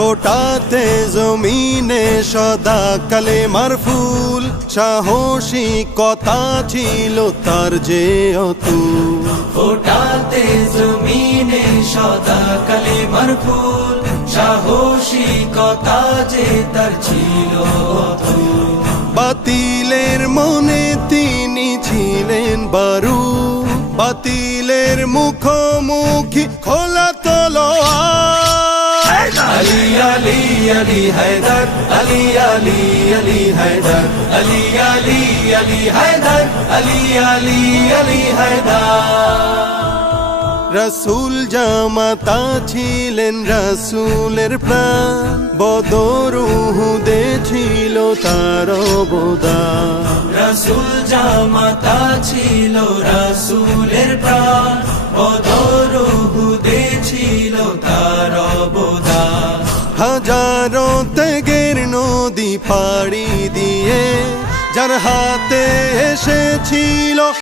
ফোটাতে জমিনে সদা কালেমার ফুল, সাহসিকতা ছিল তার যে অতুল। ফোটাতে জমিনে সদা কালেমার ফুল, সাহসিকতা যে তার ছিল অতুল। বাতিলের মনে তিনি ছিলেন বারুদ, বাতিলের মুখোমুখি খোলা তলোয়ার। আলী আলী আলী হায়দার, আলী আলী আলী হায়দার, আলী আলী আলী হায়দার, আলী আলী আলী হায়দার। রাসূল জামাতা ছিলেন রাসূলের প্রাণ, বদর উহুদে ছিল তার অবদান। রাসূল জামাতা ছিল রাসূলের প্রাণ, বদর উহুদে ছিল তার অবদান। হাজারো ত্যাগের নদী পাড়ি দিয়ে যার হাতে এসেছিল